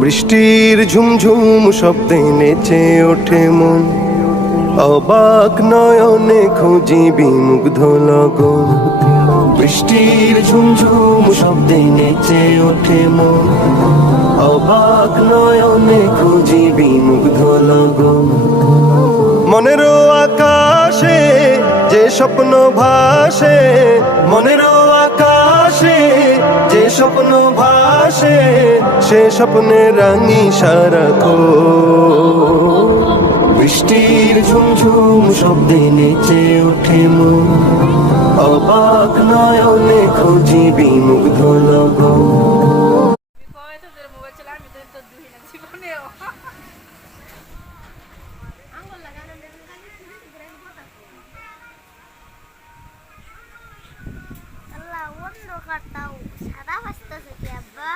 বৃষ্টির ঝুমঝুম শব্দে নেচে ওঠে মন, অবাক নয়নে খুঁজি বিমুগ্ধ লগন। বৃষ্টির ঝুমঝুম শব্দে নেচে ওঠে মন, অবাক নয়নে খুঁজি বিমুগ্ধ লগন। মনেরও আকাশে যে স্বপ্ন ভাসে, মনেরও আকাশে যে স্বপ্ন ভাসে, সে স্বপ্নে রাঙি সারাক্ষণ। বৃষ্টির ঝুমঝুম শব্দে নেচে ওঠে মন, অবাক নয়নে খুঁজি বিমুগ্ধ লগন। অন্ধকার তাও সাদা ভাসতেছে কি আব্বা?